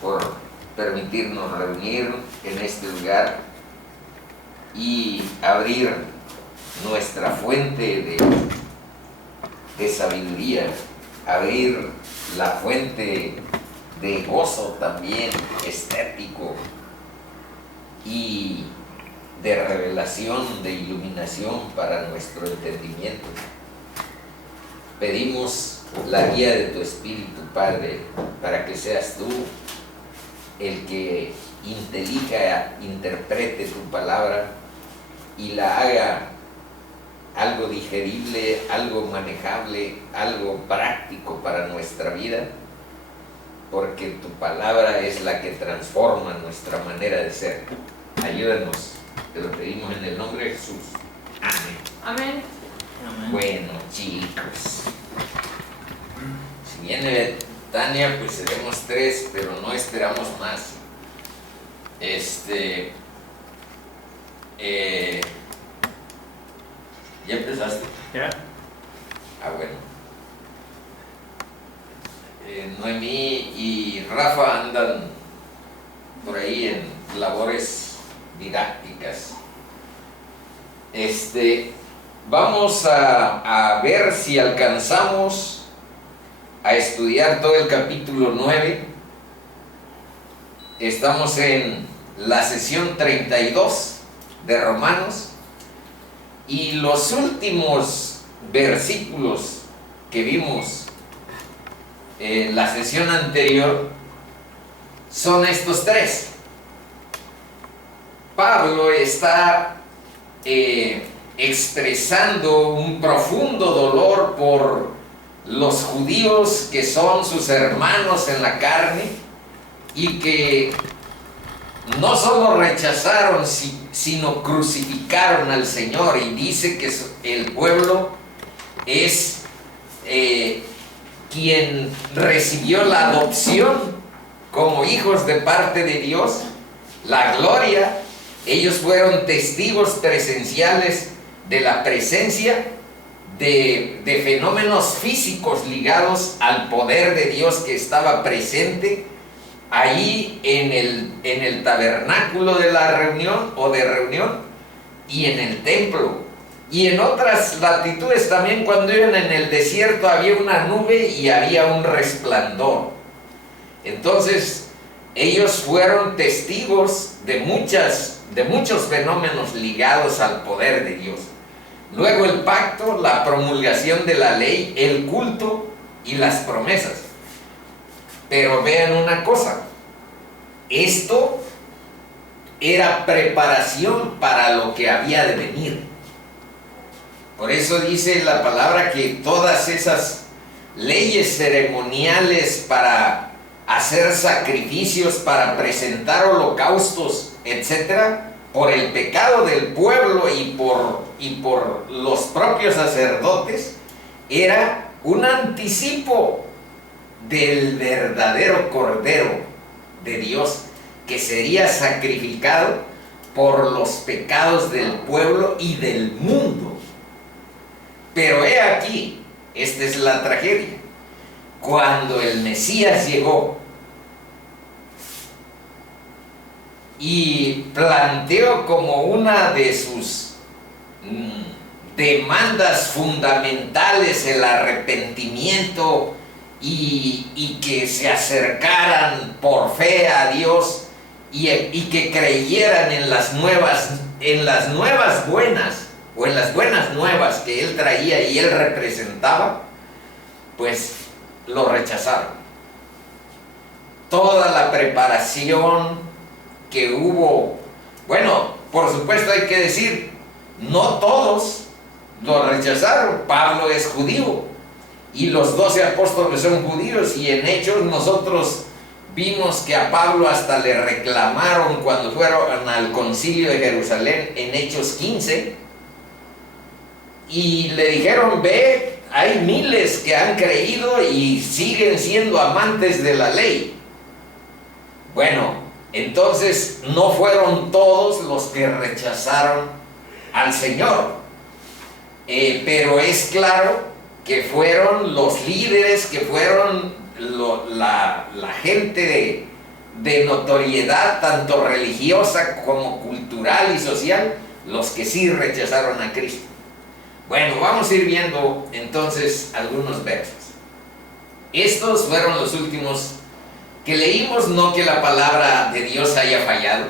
por permitirnos reunir en este lugar y abrir nuestra fuente de sabiduría, abrir la fuente de gozo también estético y de revelación, de iluminación para nuestro entendimiento. Pedimos la guía de tu Espíritu, Padre, para que seas tú el que interprete tu palabra y la haga algo digerible, algo manejable, algo práctico para nuestra vida, porque tu palabra es la que transforma nuestra manera de ser. Ayúdanos, te lo pedimos en el nombre de Jesús. Amén. Amén. Bueno, chicos, si viene Tania, pues seremos 3, pero no esperamos más. ¿Ya empezaste? ¿Ya? Ah, bueno. Noemí y Rafa andan por ahí en labores didácticas. Vamos a ver si alcanzamos a estudiar todo el capítulo 9. Estamos en la sesión 32 de Romanos y los últimos versículos que vimos en la sesión anterior son estos 3. Pablo está expresando un profundo dolor por los judíos que son sus hermanos en la carne y que no solo rechazaron, sino crucificaron al Señor, y dice que el pueblo es quien recibió la adopción como hijos de parte de Dios, la gloria. Ellos fueron testigos presenciales de la presencia de fenómenos físicos ligados al poder de Dios que estaba presente ahí en el tabernáculo de la reunión o de reunión y en el templo. Y en otras latitudes también, cuando iban en el desierto, había una nube y había un resplandor. Entonces ellos fueron testigos de muchos fenómenos ligados al poder de Dios. Luego el pacto, la promulgación de la ley, el culto y las promesas. Pero vean una cosa, esto era preparación para lo que había de venir. Por eso dice la palabra que todas esas leyes ceremoniales para hacer sacrificios, para presentar holocaustos, etcétera, por el pecado del pueblo y por los propios sacerdotes, era un anticipo del verdadero Cordero de Dios que sería sacrificado por los pecados del pueblo y del mundo. Pero he aquí, esta es la tragedia. Cuando el Mesías llegó y planteó como una de sus demandas fundamentales el arrepentimiento y que se acercaran por fe a Dios y que creyeran en las nuevas buenas, o en las buenas nuevas que él traía y él representaba, pues lo rechazaron. Toda la preparación que hubo, bueno, por supuesto hay que decir, no todos lo rechazaron. Pablo es judío y los 12 apóstoles son judíos, y en Hechos nosotros vimos que a Pablo hasta le reclamaron cuando fueron al concilio de Jerusalén en Hechos 15, y le dijeron: ve, hay miles que han creído y siguen siendo amantes de la ley. Bueno, entonces no fueron todos los que rechazaron al Señor, pero es claro que fueron los líderes, que fueron la gente de notoriedad tanto religiosa como cultural y social, los que sí rechazaron a Cristo. Bueno, vamos a ir viendo entonces algunos versos. Estos fueron los últimos que leímos, no que la palabra de Dios haya fallado,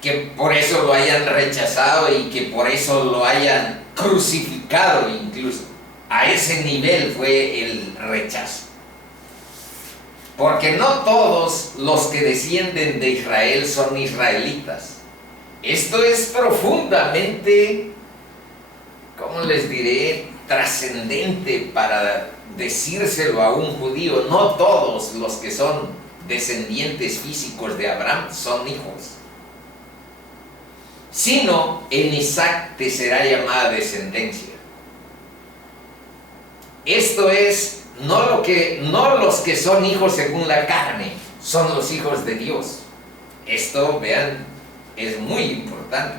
que por eso lo hayan rechazado y que por eso lo hayan crucificado incluso. A ese nivel fue el rechazo. Porque no todos los que descienden de Israel son israelitas. Esto es profundamente, ¿cómo les diré?, trascendente para decírselo a un judío. No todos los que son descendientes físicos de Abraham son hijos, sino en Isaac te será llamada descendencia. Esto es, no los que son hijos según la carne, son los hijos de Dios. Esto, vean, es muy importante.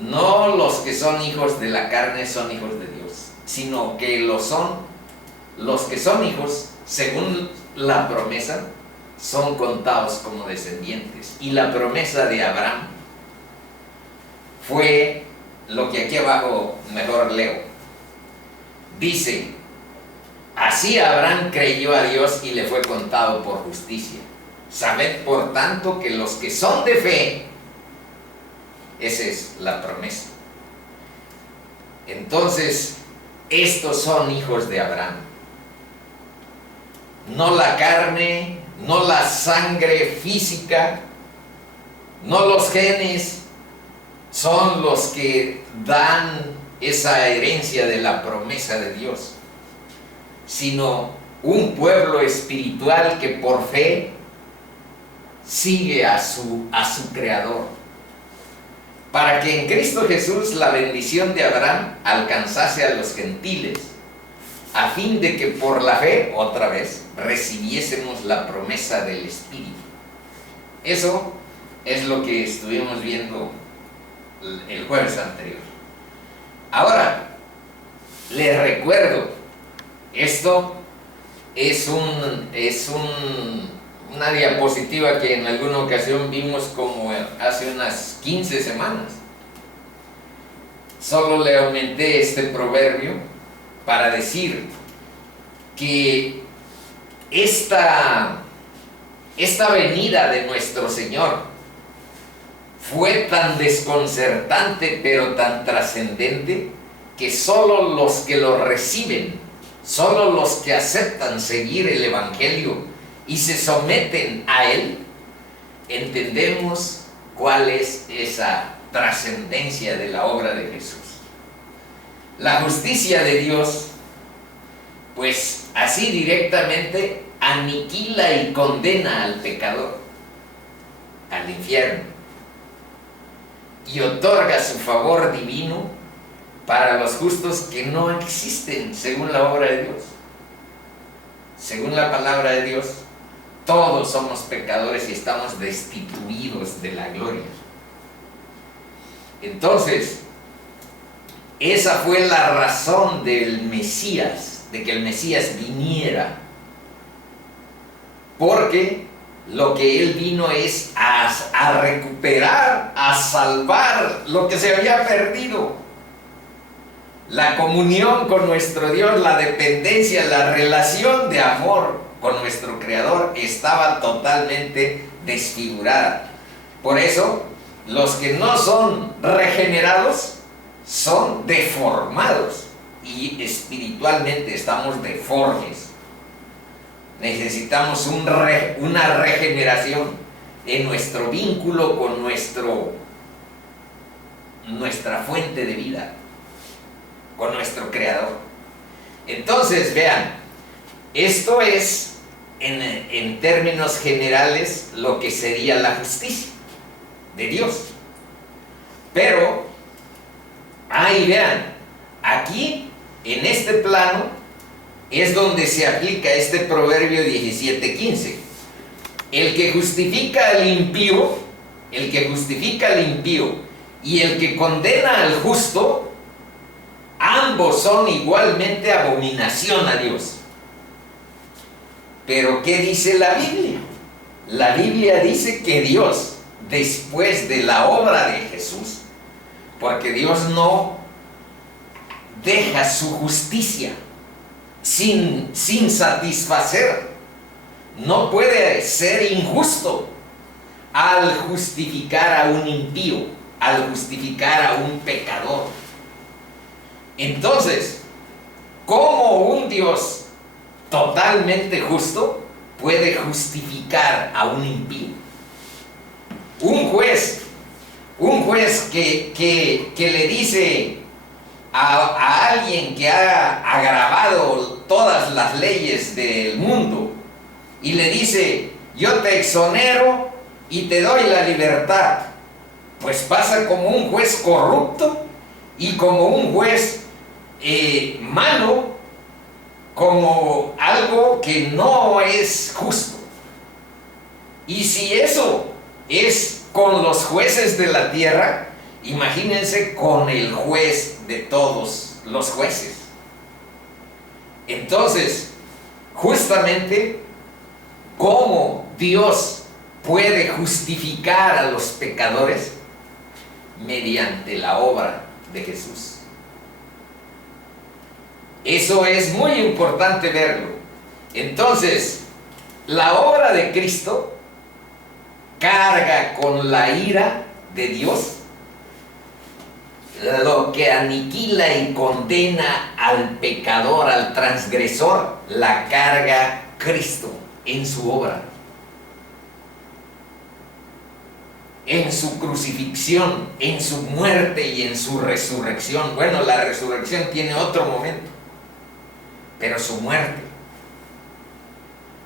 No los que son hijos de la carne son hijos de Dios, sino que lo son los que son hijos según la promesa, son contados como descendientes. Y la promesa de Abraham fue lo que aquí abajo mejor leo. Dice: así Abraham creyó a Dios y le fue contado por justicia. Sabed por tanto que los que son de fe, esa es la promesa. Entonces, estos son hijos de Abraham. No la carne, no la sangre física, no los genes, son los que dan esa herencia de la promesa de Dios, sino un pueblo espiritual que por fe sigue a su Creador, para que en Cristo Jesús la bendición de Abraham alcanzase a los gentiles, a fin de que por la fe, otra vez, recibiésemos la promesa del Espíritu. Eso es lo que estuvimos viendo el jueves anterior. Ahora, les recuerdo, esto es una diapositiva que en alguna ocasión vimos como hace unas 15 semanas. Solo le aumenté este proverbio para decir que esta venida de nuestro Señor fue tan desconcertante pero tan trascendente que solo los que lo reciben, solo los que aceptan seguir el Evangelio y se someten a él, entendemos cuál es esa trascendencia de la obra de Jesús. La justicia de Dios, pues así directamente aniquila y condena al pecador, al infierno, y otorga su favor divino para los justos que no existen según la obra de Dios. Según la palabra de Dios, todos somos pecadores y estamos destituidos de la gloria. Entonces, esa fue la razón del Mesías, de que el Mesías viniera, porque lo que él vino es a recuperar, a salvar lo que se había perdido. La comunión con nuestro Dios, la dependencia, la relación de amor con nuestro Creador estaba totalmente desfigurada. Por eso, los que no son regenerados son deformados y espiritualmente estamos deformes. Necesitamos una regeneración en nuestro vínculo con nuestra fuente de vida, con nuestro Creador. Entonces, vean, esto es en términos generales lo que sería la justicia de Dios. Pero, ahí vean, aquí en este plano es donde se aplica este proverbio 17:15. El que justifica al impío y el que condena al justo, ambos son igualmente abominación a Dios. Pero ¿qué dice la Biblia? La Biblia dice que Dios, después de la obra de Jesús, porque Dios no deja su justicia sin satisfacer, no puede ser injusto al justificar a un impío, al justificar a un pecador. Entonces, ¿cómo un Dios totalmente justo puede justificar a un impío? Un juez que le dice a alguien que ha agravado todas las leyes del mundo y le dice: yo te exonero y te doy la libertad, pues pasa como un juez corrupto y como un juez malo, como algo que no es justo. Y si eso es con los jueces de la tierra, imagínense con el juez de todos los jueces. Entonces, justamente, ¿cómo Dios puede justificar a los pecadores? Mediante la obra de Jesús. Eso es muy importante verlo. Entonces, la obra de Cristo carga con la ira de Dios lo que aniquila y condena al pecador, al transgresor, la carga Cristo en su obra, en su crucifixión, en su muerte y en su resurrección. Bueno, la resurrección tiene otro momento, pero su muerte,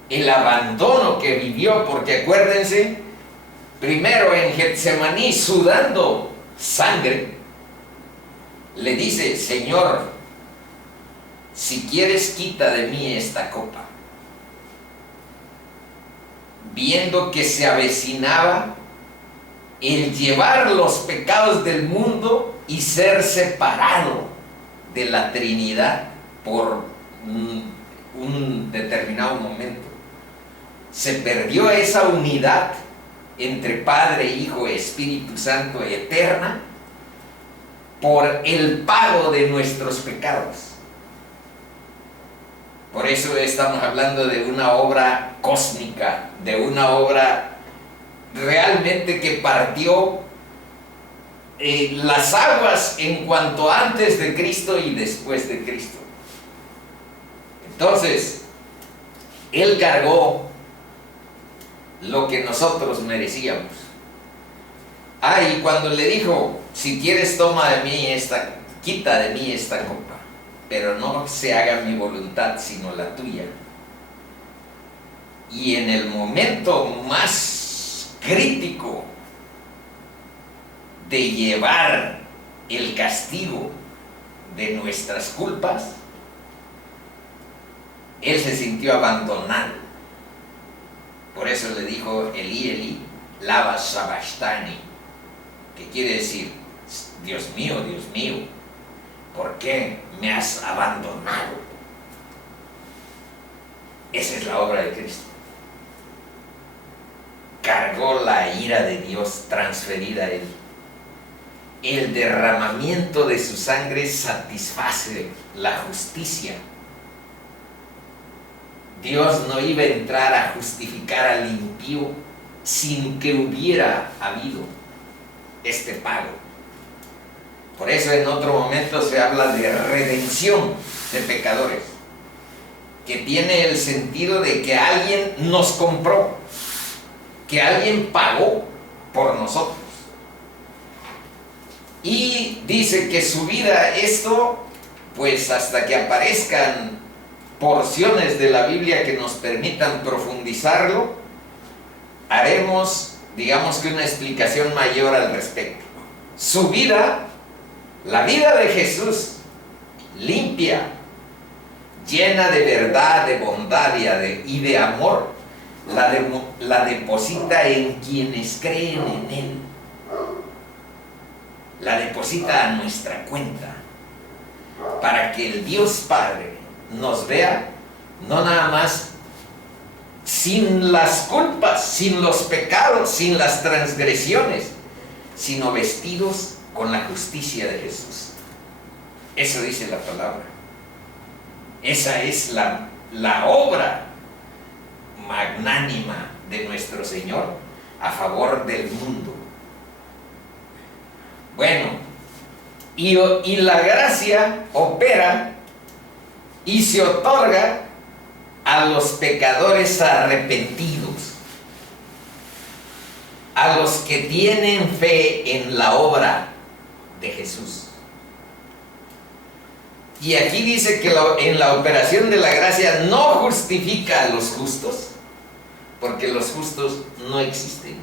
el abandono que vivió, porque acuérdense, primero en Getsemaní, sudando sangre, le dice: Señor, si quieres, quita de mí esta copa. Viendo que se avecinaba el llevar los pecados del mundo y ser separado de la Trinidad por un determinado momento. Se perdió esa unidad entre Padre, Hijo y Espíritu Santo eterna por el pago de nuestros pecados. Por eso estamos hablando de una obra cósmica, de una obra realmente que partió las aguas en cuanto antes de Cristo y después de Cristo. Entonces, Él cargó lo que nosotros merecíamos. Y cuando le dijo: si quieres, toma de mí quita de mí esta copa, pero no se haga mi voluntad sino la tuya. Y en el momento más crítico de llevar el castigo de nuestras culpas, Él se sintió abandonado. Por eso le dijo: Elí, Elí, lama sabachthani, que quiere decir: Dios mío, ¿por qué me has abandonado? Esa es la obra de Cristo. Cargó la ira de Dios transferida a Él. El derramamiento de su sangre satisface la justicia. Dios no iba a entrar a justificar al impío sin que hubiera habido este pago. Por eso en otro momento se habla de redención de pecadores, que tiene el sentido de que alguien nos compró, que alguien pagó por nosotros. Y dice que su vida, esto, pues hasta que aparezcan porciones de la Biblia que nos permitan profundizarlo, haremos, digamos que una explicación mayor al respecto. Su vida, la vida de Jesús, limpia, llena de verdad, de bondad y de amor, la deposita en quienes creen en Él. La deposita a nuestra cuenta, para que el Dios Padre nos vea no nada más sin las culpas, sin los pecados, sin las transgresiones, sino vestidos con la justicia de Jesús. Eso dice la palabra. Esa es la obra magnánima de nuestro Señor a favor del mundo. Bueno, y la gracia opera y se otorga a los pecadores arrepentidos, a los que tienen fe en la obra de Jesús. Y aquí dice que en la operación de la gracia no justifica a los justos, porque los justos no existen.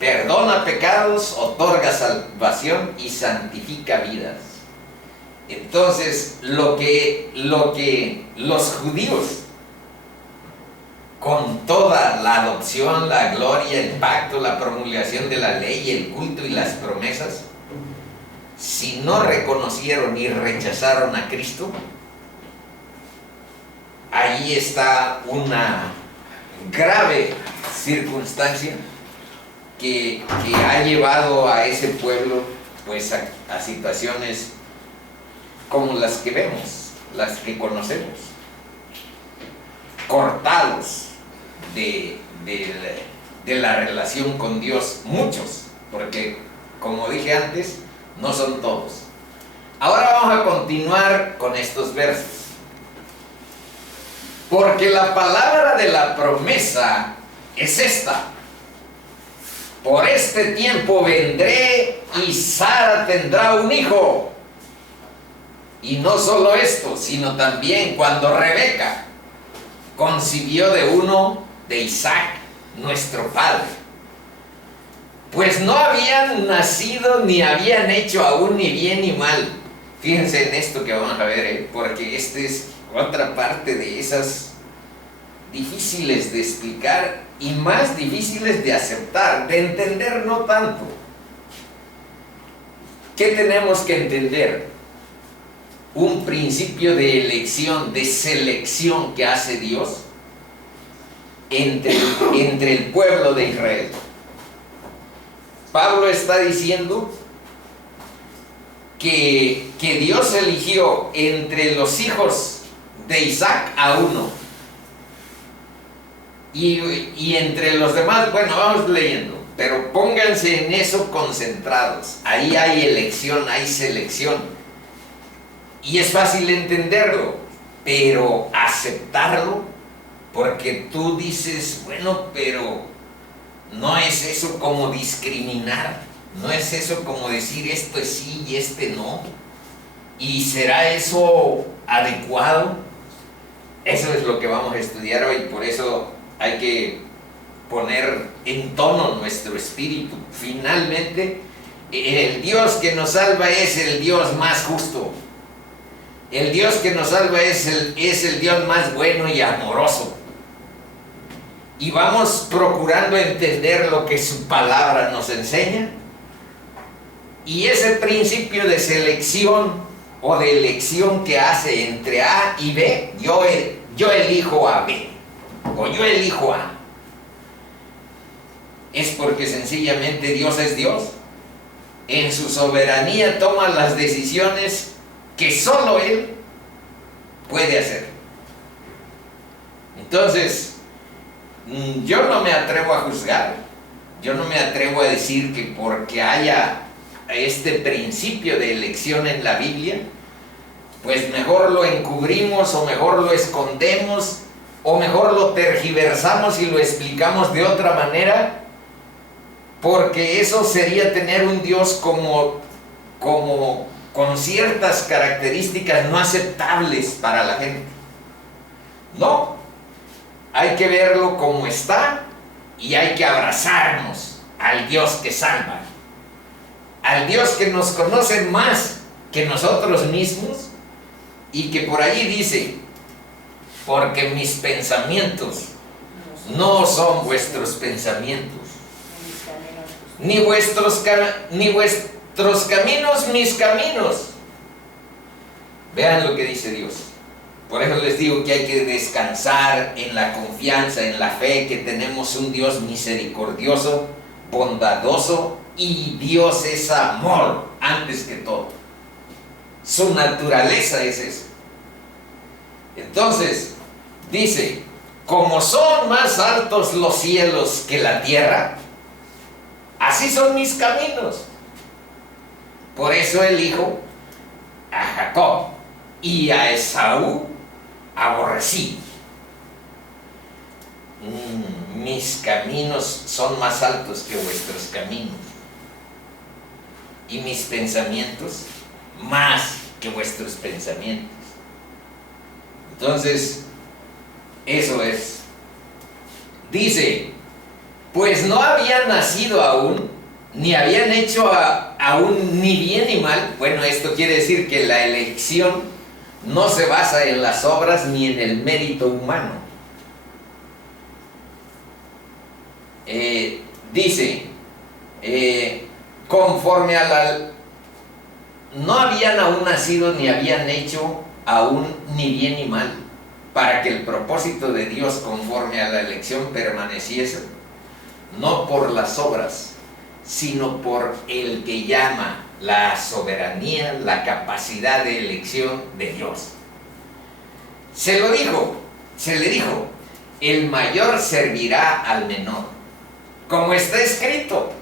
Perdona pecados, otorga salvación y santifica vidas. Entonces, lo que los judíos, con toda la adopción, la gloria, el pacto, la promulgación de la ley, el culto y las promesas, si no reconocieron y rechazaron a Cristo, ahí está una grave circunstancia que ha llevado a ese pueblo pues a situaciones como las que vemos, las que conocemos, cortados de la relación con Dios, muchos, porque como dije antes, no son todos. Ahora vamos a continuar con estos versos. Porque la palabra de la promesa es esta: por este tiempo vendré y Sara tendrá un hijo. Y no solo esto, sino también cuando Rebeca concibió de uno de Isaac, nuestro padre. Pues no habían nacido ni habían hecho aún ni bien ni mal. Fíjense en esto que vamos a ver, porque esta es otra parte de esas difíciles de explicar y más difíciles de aceptar, de entender no tanto. ¿Qué tenemos que entender? Un principio de elección, de selección que hace Dios entre el pueblo de Israel. Pablo está diciendo que Dios eligió entre los hijos de Isaac a uno. Y entre los demás, bueno, vamos leyendo, pero pónganse en eso concentrados. Ahí hay elección, hay selección. Y es fácil entenderlo, pero aceptarlo, porque tú dices, bueno, pero no es eso como discriminar, no es eso como decir esto es sí y este no. ¿Y será eso adecuado? Eso es lo que vamos a estudiar hoy, por eso hay que poner en tono nuestro espíritu. Finalmente, el Dios que nos salva es el Dios más justo. El Dios que nos salva es el Dios más bueno y amoroso. Y vamos procurando entender lo que su palabra nos enseña. Y ese principio de selección o de elección que hace entre A y B, yo elijo a B o yo elijo A. Es porque sencillamente Dios es Dios. En su soberanía toma las decisiones que solo Él puede hacer. Entonces, yo no me atrevo a juzgar, yo no me atrevo a decir que porque haya este principio de elección en la Biblia, pues mejor lo encubrimos o mejor lo escondemos o mejor lo tergiversamos y lo explicamos de otra manera, porque eso sería tener un Dios como con ciertas características no aceptables para la gente. No, hay que verlo como está y hay que abrazarnos al Dios que salva, al Dios que nos conoce más que nosotros mismos y que por allí dice, porque mis pensamientos no son vuestros pensamientos, ni vuestros caminos mis caminos. Vean lo que dice Dios. Por eso les digo que hay que descansar en la confianza, en la fe, que tenemos un Dios misericordioso, bondadoso, y Dios es amor antes que todo. Su naturaleza es eso. Entonces, dice, como son más altos los cielos que la tierra, así son mis caminos. Por eso elijo a Jacob y a Esaú aborrecí. Mis caminos son más altos que vuestros caminos, y mis pensamientos más que vuestros pensamientos. Entonces, eso es. Dice, pues no habían nacido aún, ni habían hecho aún ni bien ni mal. Bueno, esto quiere decir que la elección no se basa en las obras ni en el mérito humano. Dice, conforme a la... No habían aún nacido ni habían hecho aún ni bien ni mal, para que el propósito de Dios conforme a la elección permaneciese, no por las obras, sino por el que llama, la soberanía, la capacidad de elección de Dios. Se le dijo, el mayor servirá al menor, como está escrito,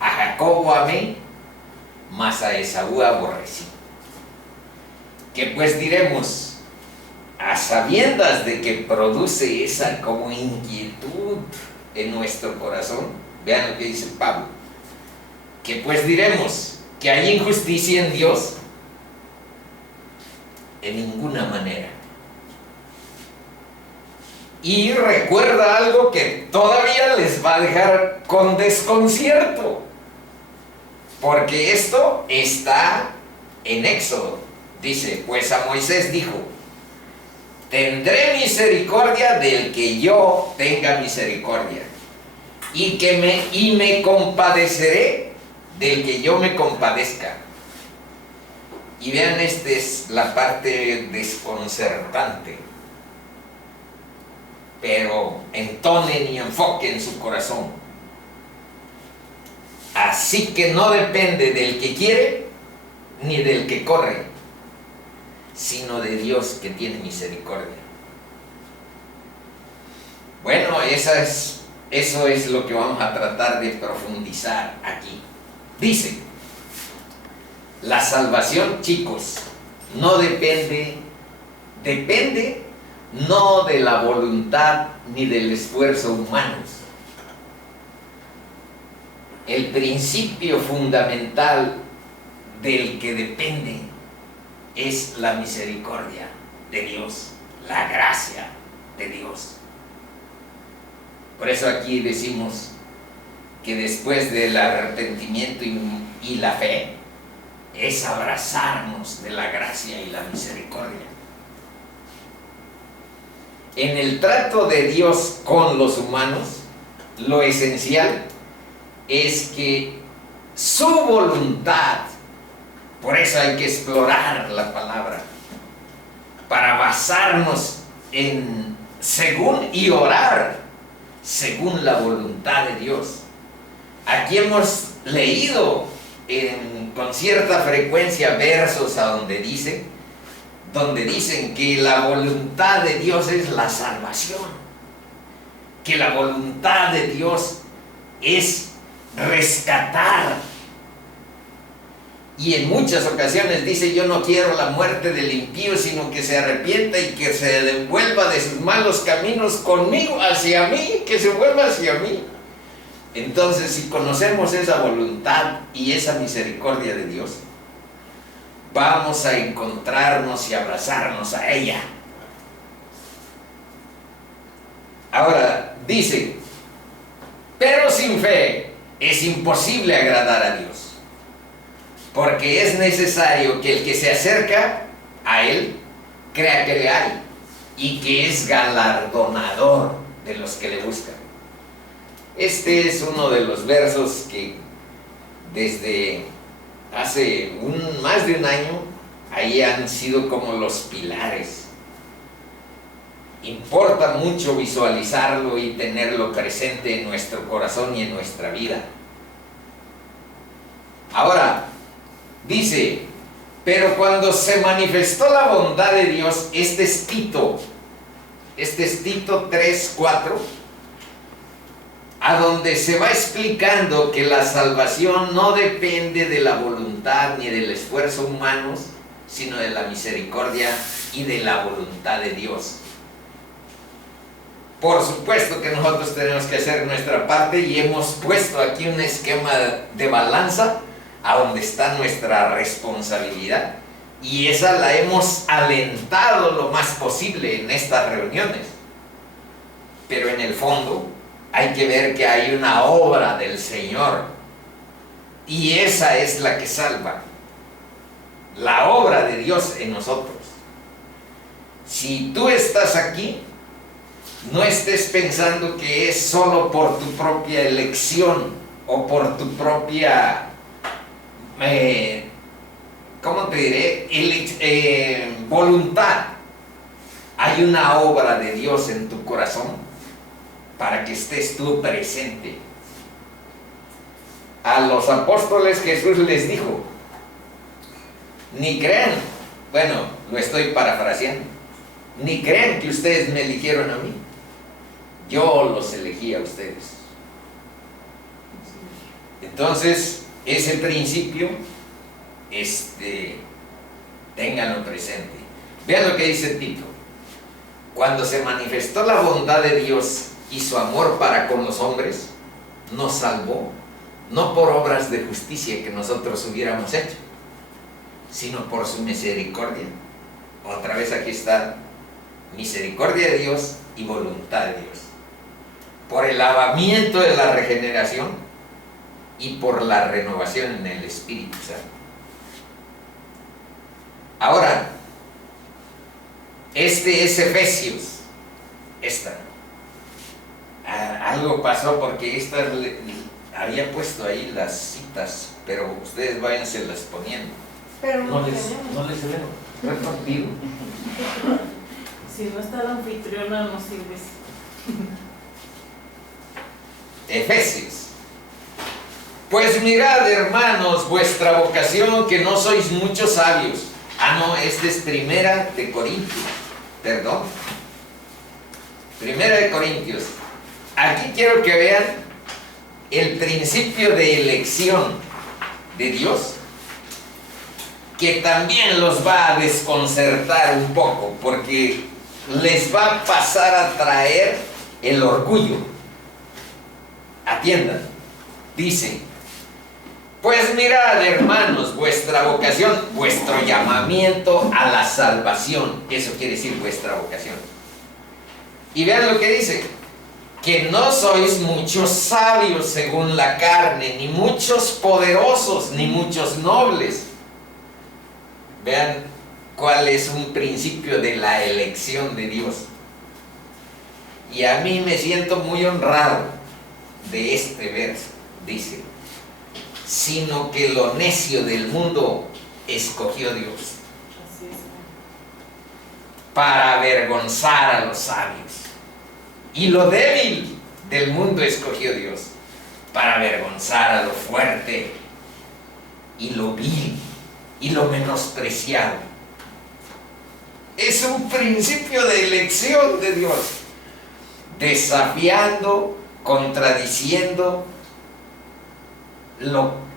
a Jacobo amé, mas a Esaú aborrecí. Que pues diremos, a sabiendas de que produce esa como inquietud en nuestro corazón. Vean lo que dice Pablo. Que pues diremos, que hay injusticia en Dios. En ninguna manera. Y recuerda algo que todavía les va a dejar con desconcierto, porque esto está en Éxodo. Dice, pues a Moisés dijo, tendré misericordia del que yo tenga misericordia, y me compadeceré del que yo me compadezca. Y vean, esta es la parte desconcertante, pero entonen y enfoquen su corazón. Así que no depende del que quiere ni del que corre, sino de Dios que tiene misericordia. Bueno, eso es lo que vamos a tratar de profundizar aquí. Dice, la salvación, chicos, no depende no de la voluntad ni del esfuerzo humanos. El principio fundamental del que depende es la misericordia de Dios, la gracia de Dios. Por eso aquí decimos que después del arrepentimiento y la fe, es abrazarnos de la gracia y la misericordia. En el trato de Dios con los humanos, lo esencial es que su voluntad, por eso hay que explorar la palabra, para basarnos en según y orar según la voluntad de Dios. Aquí hemos leído con cierta frecuencia versos donde dicen que la voluntad de Dios es la salvación, que la voluntad de Dios es rescatar. Y en muchas ocasiones dice, yo no quiero la muerte del impío, sino que se arrepienta y que se devuelva de sus malos caminos conmigo, hacia mí, que se vuelva hacia mí. Entonces, si conocemos esa voluntad y esa misericordia de Dios, vamos a encontrarnos y abrazarnos a ella. Ahora, dice, pero sin fe es imposible agradar a Dios, porque es necesario que el que se acerca a Él crea que le hay y que es galardonador de los que le buscan. Este es uno de los versos que desde hace más de un año ahí han sido como los pilares importa mucho visualizarlo y tenerlo presente en nuestro corazón y en nuestra vida. Ahora, dice, pero cuando se manifestó la bondad de Dios, este es Tito 3:4, a donde se va explicando que la salvación no depende de la voluntad ni del esfuerzo humanos, sino de la misericordia y de la voluntad de Dios. Por supuesto que nosotros tenemos que hacer nuestra parte y hemos puesto aquí un esquema de balanza a donde está nuestra responsabilidad, y esa la hemos alentado lo más posible en estas reuniones. Pero en el fondo hay que ver que hay una obra del Señor, y esa es la que salva, la obra de Dios en nosotros. Si tú estás aquí, no estés pensando que es solo por tu propia elección o por tu propia, ¿cómo te diré? Voluntad. Hay una obra de Dios en tu corazón para que estés tú presente. A los apóstoles Jesús les dijo, ni crean, bueno, lo estoy parafraseando, ni crean que ustedes me eligieron a mí, yo los elegí a ustedes. Entonces, ese principio, ténganlo presente. Vean lo que dice Tito. Cuando se manifestó la bondad de Dios y su amor para con los hombres, nos salvó, no por obras de justicia que nosotros hubiéramos hecho, sino por su misericordia. Otra vez aquí está, misericordia de Dios y voluntad de Dios. Por el lavamiento de la regeneración y por la renovación en el Espíritu Santo. Ahora, es Efesios. Algo pasó porque había puesto ahí las citas, pero ustedes váyanselas poniendo. Pero no les leo, no es contigo. Si no está la anfitriona, no sirves. Efesios. Pues mirad, hermanos, vuestra vocación, que no sois muchos sabios. No, es Primera de Corintios. Perdón. Primera de Corintios. Aquí quiero que vean el principio de elección de Dios, que también los va a desconcertar un poco, porque les va a pasar a traer el orgullo. Atiendan. Dice, pues mirad, hermanos, vuestra vocación, vuestro llamamiento a la salvación. Eso quiere decir vuestra vocación. Y vean lo que dice, que no sois muchos sabios según la carne, ni muchos poderosos, ni muchos nobles. Vean cuál es un principio de la elección de Dios. Y a mí me siento muy honrado de este verso. Dice, sino que lo necio del mundo escogió Dios para avergonzar a los sabios, y lo débil del mundo escogió Dios para avergonzar a lo fuerte, y lo vil y lo menospreciado. Es un principio de elección de Dios, desafiando, contradiciendo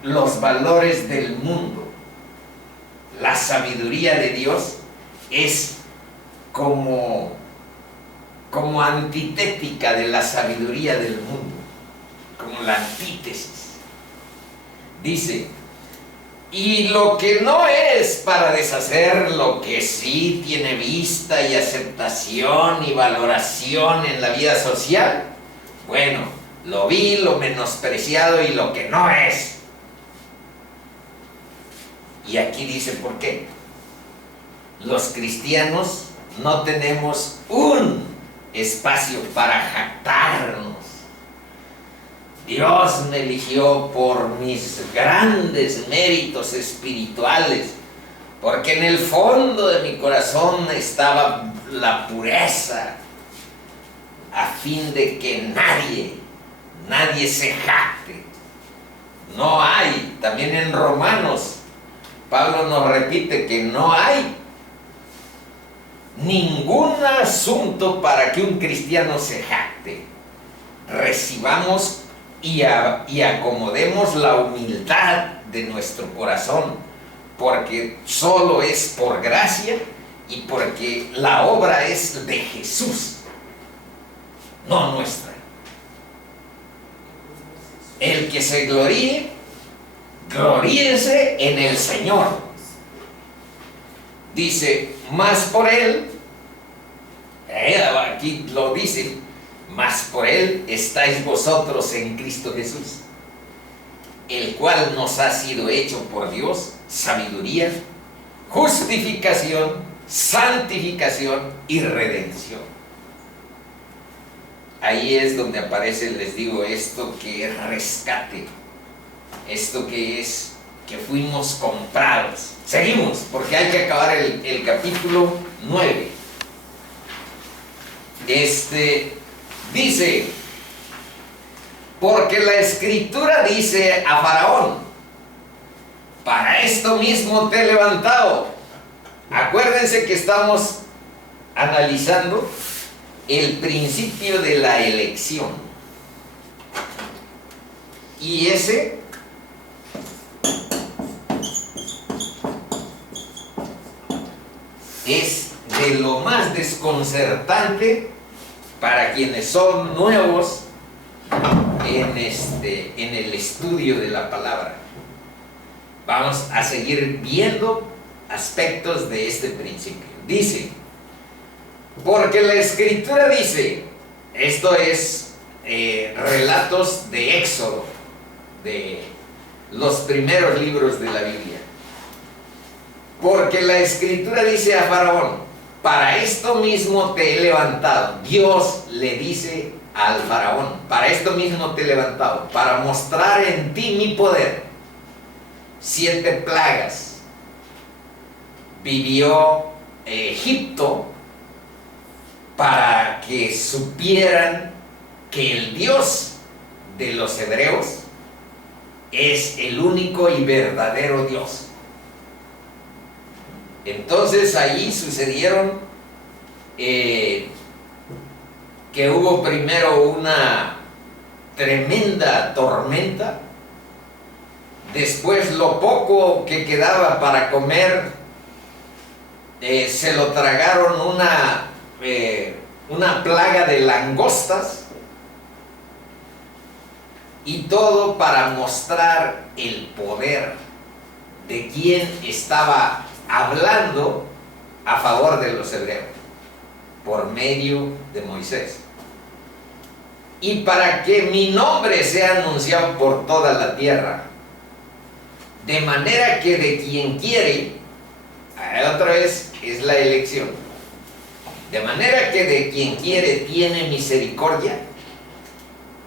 los valores del mundo. La sabiduría de Dios es como antitética de la sabiduría del mundo, como la antítesis. Dice, y lo que no es para deshacer lo que sí tiene vista y aceptación y valoración en la vida social, bueno, lo vil, lo menospreciado y lo que no es. Y aquí dice por qué. Los cristianos no tenemos un espacio para jactarnos. Dios me eligió por mis grandes méritos espirituales, porque en el fondo de mi corazón estaba la pureza fin de que nadie se jacte. No hay, también en Romanos, Pablo nos repite que no hay ningún asunto para que un cristiano se jacte. Recibamos y acomodemos la humildad de nuestro corazón, porque solo es por gracia y porque la obra es de Jesús, no nuestra. El que se gloríe, gloríese en el Señor. Dice, más por Él, aquí lo dice, más por Él estáis vosotros en Cristo Jesús, el cual nos ha sido hecho por Dios sabiduría, justificación, santificación y redención. Ahí es donde aparece, les digo, esto que es rescate, esto que es que fuimos comprados. Seguimos, porque hay que acabar el capítulo 9. Dice, porque la Escritura dice a Faraón, para esto mismo te he levantado. Acuérdense que estamos analizando el principio de la elección. Y ese es de lo más desconcertante para quienes son nuevos en el estudio de la palabra. Vamos a seguir viendo aspectos de este principio. Dice, porque la Escritura dice, esto es relatos de Éxodo, de los primeros libros de la Biblia. Porque la Escritura dice a Faraón, para esto mismo te he levantado. Dios le dice al Faraón, para esto mismo te he levantado, para mostrar en ti mi poder. 7 plagas vivió Egipto para que supieran que el Dios de los hebreos es el único y verdadero Dios. Entonces allí sucedieron que hubo primero una tremenda tormenta, después lo poco que quedaba para comer se lo tragaron una plaga de langostas, y todo para mostrar el poder de quien estaba hablando a favor de los hebreos por medio de Moisés, y para que mi nombre sea anunciado por toda la tierra, de manera que de quien quiere, otra vez es la elección, de manera que de quien quiere tiene misericordia,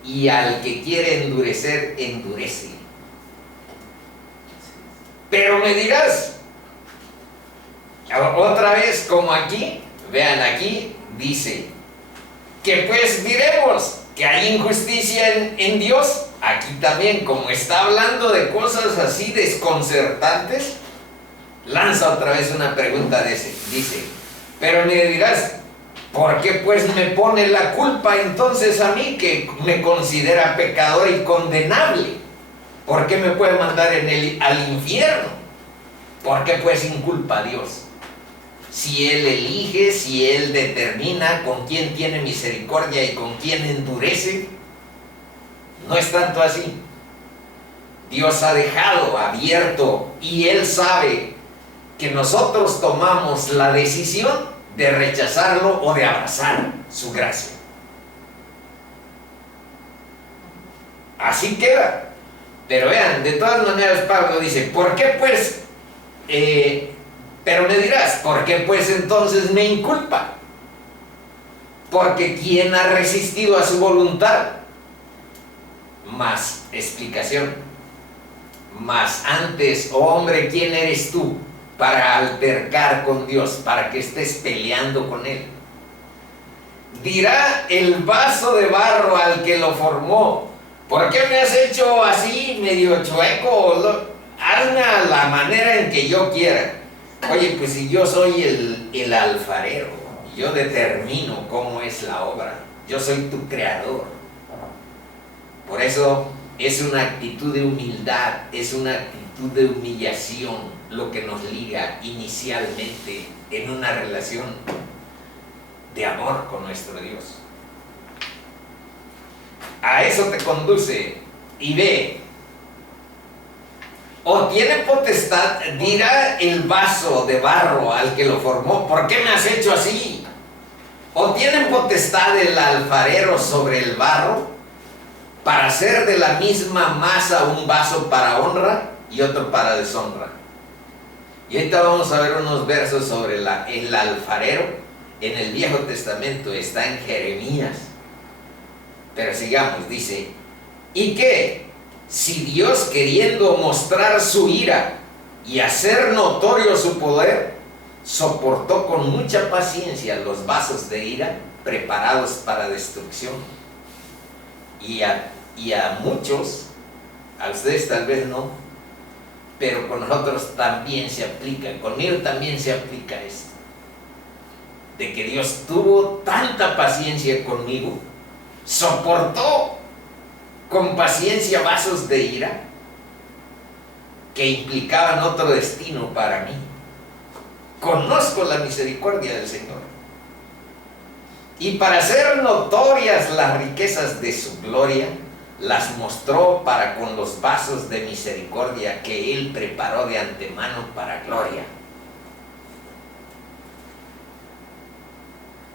y al que quiere endurecer, endurece. Pero me dirás, otra vez como aquí, vean aquí, dice, que pues diremos que hay injusticia en Dios. Aquí también, como está hablando de cosas así desconcertantes, lanza otra vez una pregunta de ese. Dice, pero me dirás, ¿por qué pues me pone la culpa entonces a mí, que me considera pecador y condenable? ¿Por qué me puede mandar al infierno? ¿Por qué pues inculpa a Dios? Si Él elige, si Él determina con quién tiene misericordia y con quién endurece, no es tanto así. Dios ha dejado abierto, y Él sabe que nosotros tomamos la decisión de rechazarlo o de abrazar su gracia. Así queda. Pero vean, de todas maneras Pablo dice, ¿por qué pues? Pero me dirás, ¿por qué pues entonces me inculpa? Porque ¿quién ha resistido a su voluntad? Más explicación. Más antes, oh hombre, ¿quién eres tú para altercar con Dios, para que estés peleando con Él? dirá el vaso de barro al que lo formó: ¿por qué me has hecho así, medio chueco? Hazme a la manera en que yo quiera. Oye, pues si yo soy el alfarero, yo determino cómo es la obra. Yo soy tu creador. Por eso es una actitud de humildad, es una actitud de humillación lo que nos liga inicialmente en una relación de amor con nuestro Dios. A eso te conduce. Y ve: o tiene potestad, dirá el vaso de barro al que lo formó: ¿por qué me has hecho así? O tiene potestad el alfarero sobre el barro para hacer de la misma masa un vaso para honra y otro para deshonra. Y ahorita vamos a ver unos versos sobre el alfarero. En el Viejo Testamento está en Jeremías. Pero sigamos, dice: ¿y qué? Si Dios, queriendo mostrar su ira y hacer notorio su poder, soportó con mucha paciencia los vasos de ira preparados para destrucción. Y a muchos, a ustedes tal vez no, pero con nosotros también se aplica, conmigo también se aplica esto, de que Dios tuvo tanta paciencia conmigo, soportó con paciencia vasos de ira que implicaban otro destino para mí. Conozco la misericordia del Señor. Y para hacer notorias las riquezas de su gloria, las mostró para con los vasos de misericordia que Él preparó de antemano para gloria.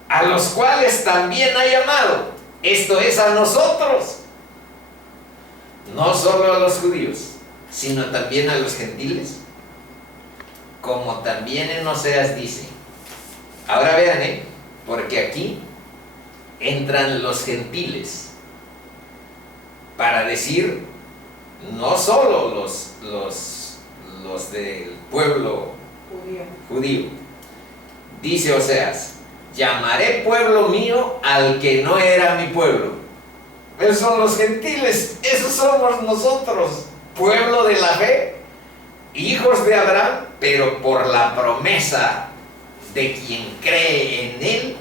A los cuales también ha llamado, esto es, a nosotros, no solo a los judíos, sino también a los gentiles, como también en Oseas dice. Ahora vean, porque aquí entran los gentiles para decir no solo los del pueblo judío. Dice Oseas: llamaré pueblo mío al que no era mi pueblo. Esos son los gentiles, esos somos nosotros, pueblo de la fe, hijos de Abraham, pero por la promesa de quien cree en Él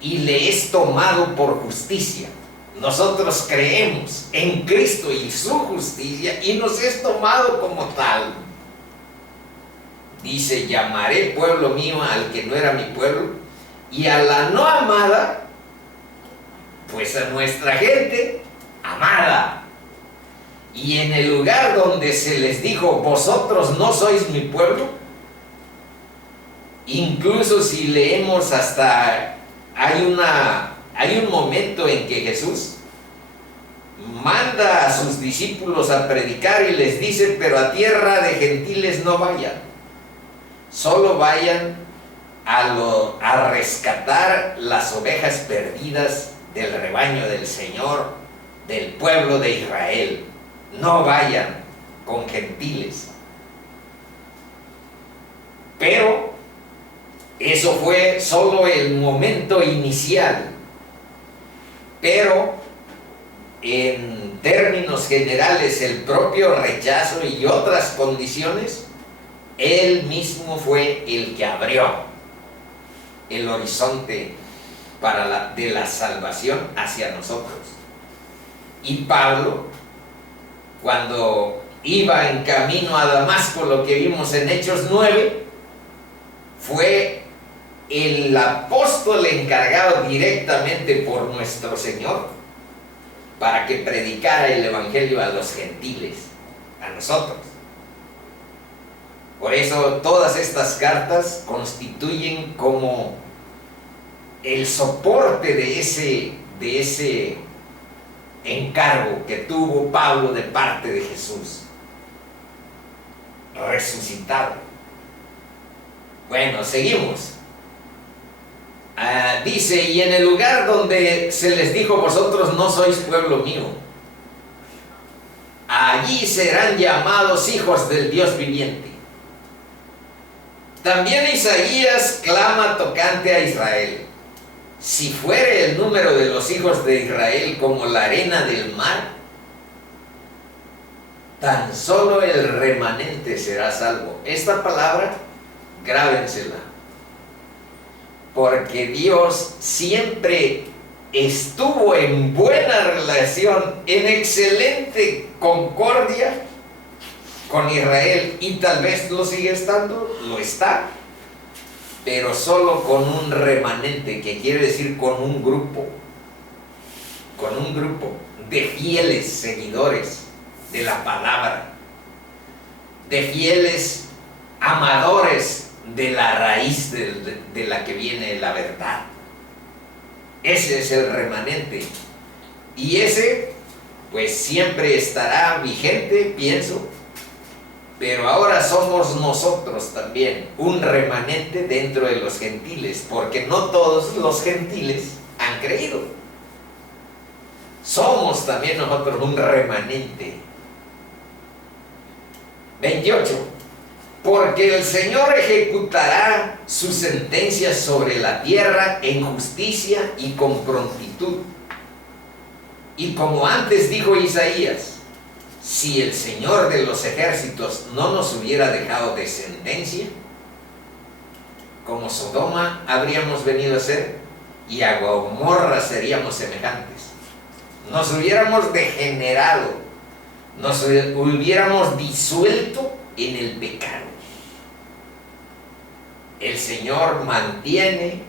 y le es tomado por justicia. Nosotros creemos en Cristo y su justicia y nos es tomado como tal. Dice: llamaré pueblo mío al que no era mi pueblo, y a la no amada, pues a nuestra gente amada. Y en el lugar donde se les dijo: vosotros no sois mi pueblo, incluso si leemos hasta, hay un momento en que Jesús manda a sus discípulos a predicar y les dice: pero a tierra de gentiles no vayan, solo vayan a rescatar las ovejas perdidas del rebaño del Señor, del pueblo de Israel. No vayan con gentiles. Pero eso fue solo el momento inicial. Pero en términos generales, el propio rechazo y otras condiciones, Él mismo fue el que abrió el horizonte de la salvación hacia nosotros. Y Pablo, cuando iba en camino a Damasco, lo que vimos en Hechos 9, fue el apóstol encargado directamente por nuestro Señor para que predicara el evangelio a los gentiles, a nosotros. Por eso todas estas cartas constituyen como el soporte de ese encargo que tuvo Pablo de parte de Jesús resucitado. Bueno, seguimos. Dice: y en el lugar donde se les dijo: vosotros no sois pueblo mío, allí serán llamados hijos del Dios viviente. También Isaías clama tocante a Israel: si fuere el número de los hijos de Israel como la arena del mar, tan solo el remanente será salvo. Esta palabra, grábensela, porque Dios siempre estuvo en buena relación, en excelente concordia con Israel, y tal vez lo sigue estando, lo está, pero solo con un remanente, que quiere decir con un grupo de fieles seguidores de la palabra, de fieles amadores de la raíz de la que viene la verdad. Ese es el remanente, y ese pues siempre estará vigente, pienso. Pero ahora somos nosotros también un remanente dentro de los gentiles, porque no todos los gentiles han creído. Somos también nosotros un remanente. 28. Porque el Señor ejecutará sus sentencias sobre la tierra en justicia y con prontitud. Y como antes dijo Isaías, si el Señor de los ejércitos no nos hubiera dejado descendencia, como Sodoma habríamos venido a ser, y a Gomorra seríamos semejantes. Nos hubiéramos degenerado, nos hubiéramos disuelto en el pecado. El Señor mantiene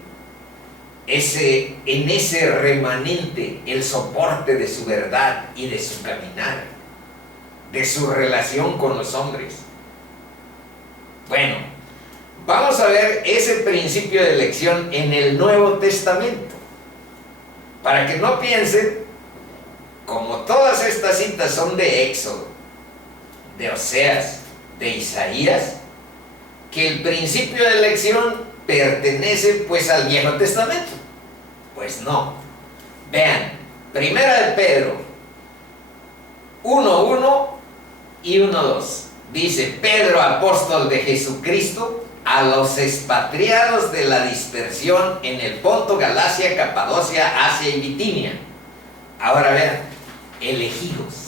en ese remanente el soporte de su verdad y de su caminar, de su relación con los hombres. Bueno, vamos a ver ese principio de elección en el Nuevo Testamento, para que no piensen, como todas estas citas son de Éxodo, de Oseas, de Isaías, que el principio de elección pertenece pues al Viejo Testamento. Pues no. Vean, Primera de Pedro 1:1 y 1:2. Dice: Pedro, apóstol de Jesucristo, a los expatriados de la dispersión en el Ponto, Galacia, Capadocia, Asia y Bitinia. Ahora vean, elegidos.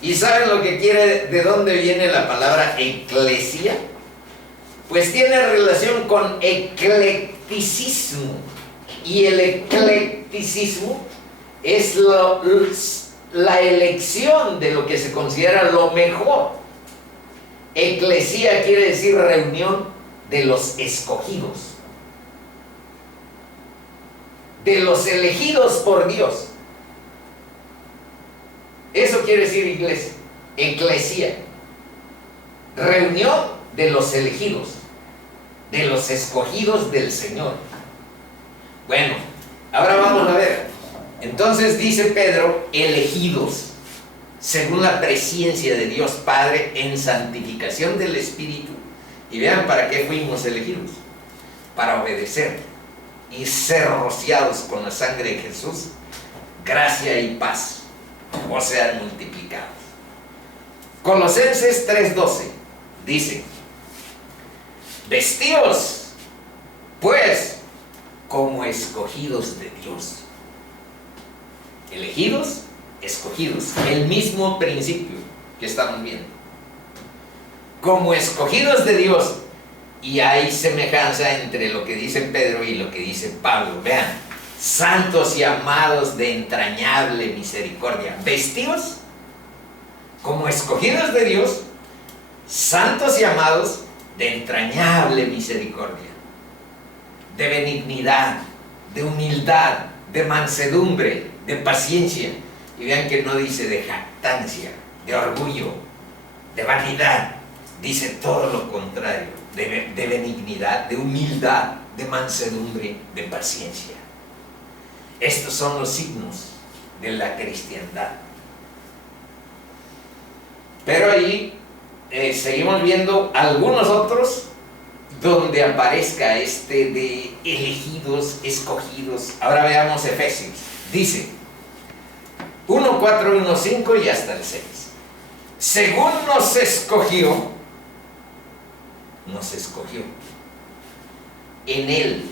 ¿Y saben lo que quiere, de dónde viene la palabra eclesia? Pues tiene relación con eclecticismo. Y el eclecticismo es la elección de lo que se considera lo mejor. Eclesia quiere decir reunión de los escogidos, de los elegidos por Dios. Eso quiere decir iglesia, eclesia, reunión de los elegidos, de los escogidos del Señor. Bueno, ahora vamos a ver. Entonces dice Pedro, elegidos, según la presciencia de Dios Padre en santificación del Espíritu. Y vean para qué fuimos elegidos: para obedecer y ser rociados con la sangre de Jesús, gracia y paz o sean multiplicados. Colosenses 3:12 dice: vestíos pues como escogidos de Dios. Elegidos, escogidos, el mismo principio que estamos viendo. Como escogidos de Dios. Y hay semejanza entre lo que dice Pedro y lo que dice Pablo. Vean: santos y amados de entrañable misericordia, vestidos como escogidos de Dios, santos y amados de entrañable misericordia, de benignidad, de humildad, de mansedumbre, de paciencia. Y vean que no dice de jactancia, de orgullo, de vanidad. Dice todo lo contrario, de benignidad, de humildad, de mansedumbre, de paciencia. Estos son los signos de la cristiandad. Pero ahí seguimos viendo algunos otros donde aparezca de elegidos, escogidos. Ahora veamos Efesios. Dice 1:4, 1:5 y hasta el 6. Según nos escogió en Él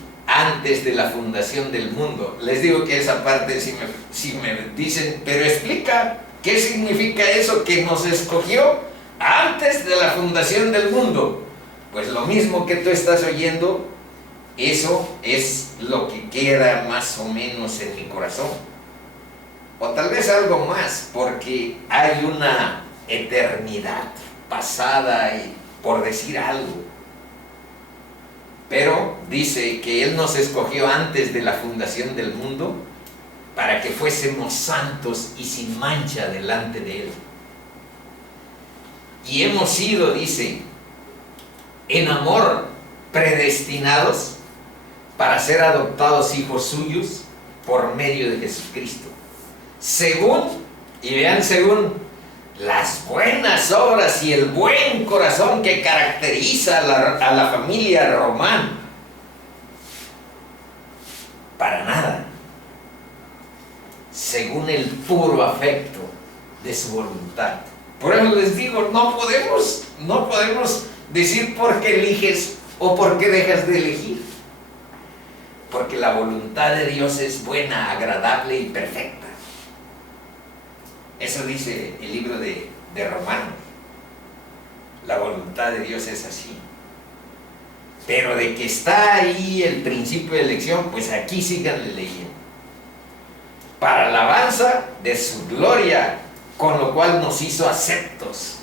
antes de la fundación del mundo. Les digo que esa parte, si me dicen, pero explica, ¿qué significa eso que nos escogió antes de la fundación del mundo? Pues lo mismo que tú estás oyendo, eso es lo que queda más o menos en mi corazón. O tal vez algo más, porque hay una eternidad pasada, y por decir algo. Pero dice que Él nos escogió antes de la fundación del mundo para que fuésemos santos y sin mancha delante de Él. Y hemos sido, dice, en amor predestinados para ser adoptados hijos suyos por medio de Jesucristo. Según, y vean, según las buenas obras y el buen corazón que caracteriza a la familia romana. Para nada. Según el puro afecto de su voluntad. Por eso les digo, no podemos decir por qué eliges o por qué dejas de elegir. Porque la voluntad de Dios es buena, agradable y perfecta. Eso dice el libro de Romanos. La voluntad de Dios es así. Pero de que está ahí el principio de elección, pues aquí síganle leyendo. Para alabanza de su gloria, con lo cual nos hizo aceptos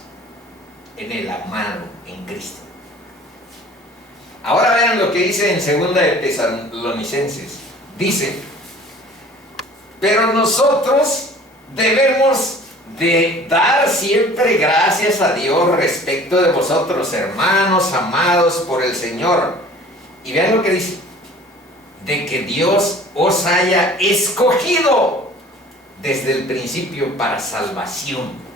en el amado, en Cristo. Ahora vean lo que dice en 2 de Tesalonicenses. Dice, pero nosotros debemos de dar siempre gracias a Dios respecto de vosotros, hermanos amados por el Señor. Y vean lo que dice, de que Dios os haya escogido desde el principio para salvación.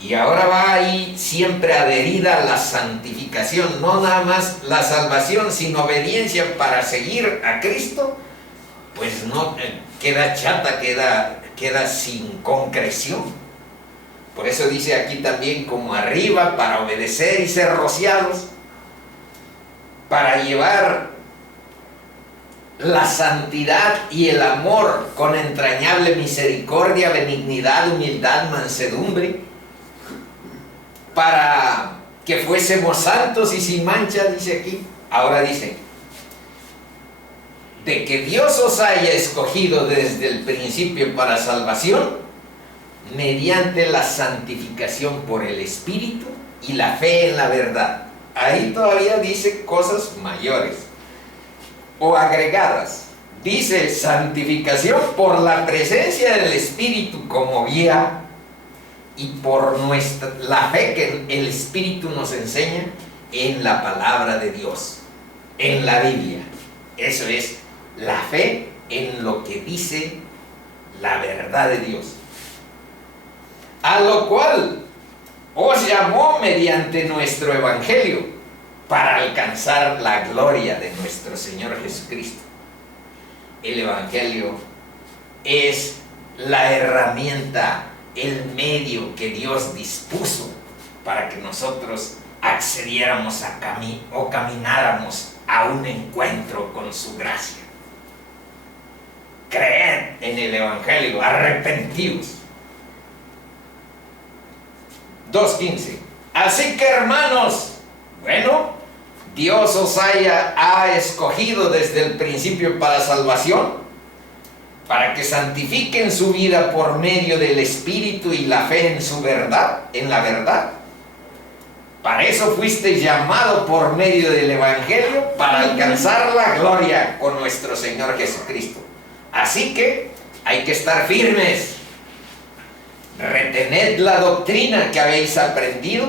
Y ahora va ahí siempre adherida a la santificación, no nada más la salvación, sino obediencia para seguir a Cristo. Pues no queda chata, queda sin concreción. Por eso dice aquí también como arriba, para obedecer y ser rociados, para llevar la santidad y el amor con entrañable misericordia, benignidad, humildad, mansedumbre, para que fuésemos santos y sin mancha, dice aquí. Ahora dice, de que Dios os haya escogido desde el principio para salvación, mediante la santificación por el Espíritu y la fe en la verdad. Ahí todavía dice cosas mayores o agregadas. Dice santificación por la presencia del Espíritu como guía y por la fe que el Espíritu nos enseña en la palabra de Dios, en la Biblia. Eso es la fe en lo que dice la verdad de Dios. A lo cual os llamó mediante nuestro Evangelio para alcanzar la gloria de nuestro Señor Jesucristo. El Evangelio es la herramienta, el medio que Dios dispuso para que nosotros accediéramos o camináramos a un encuentro con su gracia. Creed en el Evangelio, arrepentidos. 2:15. Así que, hermanos, bueno, Dios os ha escogido desde el principio para salvación, para que santifiquen su vida por medio del Espíritu y la fe en su verdad, en la verdad. Para eso fuiste llamado por medio del Evangelio, para alcanzar la gloria con nuestro Señor Jesucristo. Así que hay que estar firmes. Retened la doctrina que habéis aprendido,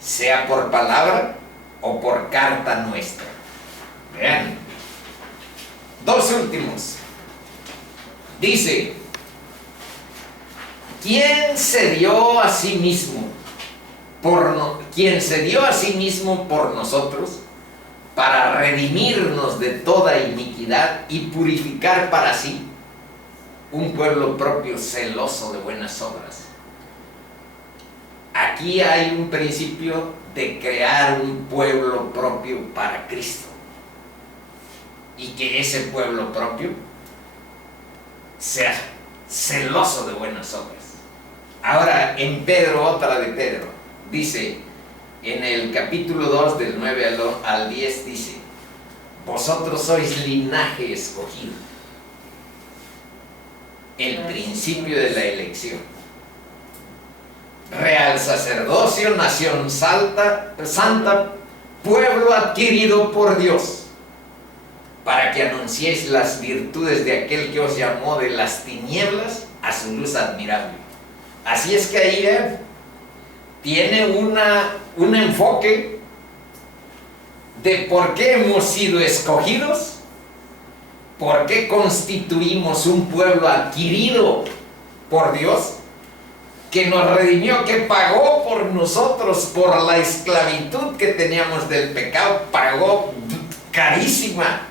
sea por palabra o por carta nuestra. Vean, 2 últimos. Dice, ¿quién se dio a sí mismo por nosotros para redimirnos de toda iniquidad y purificar para sí un pueblo propio celoso de buenas obras? Aquí hay un principio de crear un pueblo propio para Cristo. y que ese pueblo propio sea celoso de buenas obras. Ahora, en Pedro, otra de Pedro, dice, en el capítulo 2, del 9 al 10, dice, vosotros sois linaje escogido, el principio de la elección, real sacerdocio, nación santa, pueblo adquirido por Dios, para que anunciéis las virtudes de aquel que os llamó de las tinieblas a su luz admirable. Así es que ahí tiene un enfoque de por qué hemos sido escogidos, por qué constituimos un pueblo adquirido por Dios, que nos redimió, que pagó por nosotros, por la esclavitud que teníamos del pecado, pagó carísima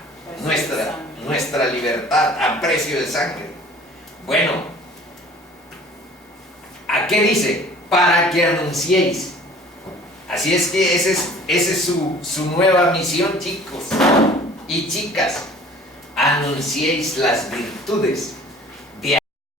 nuestra libertad a precio de sangre. Bueno, ¿a qué dice? Para que anunciéis. Así es que esa es su nueva misión, chicos y chicas. Anunciéis las virtudes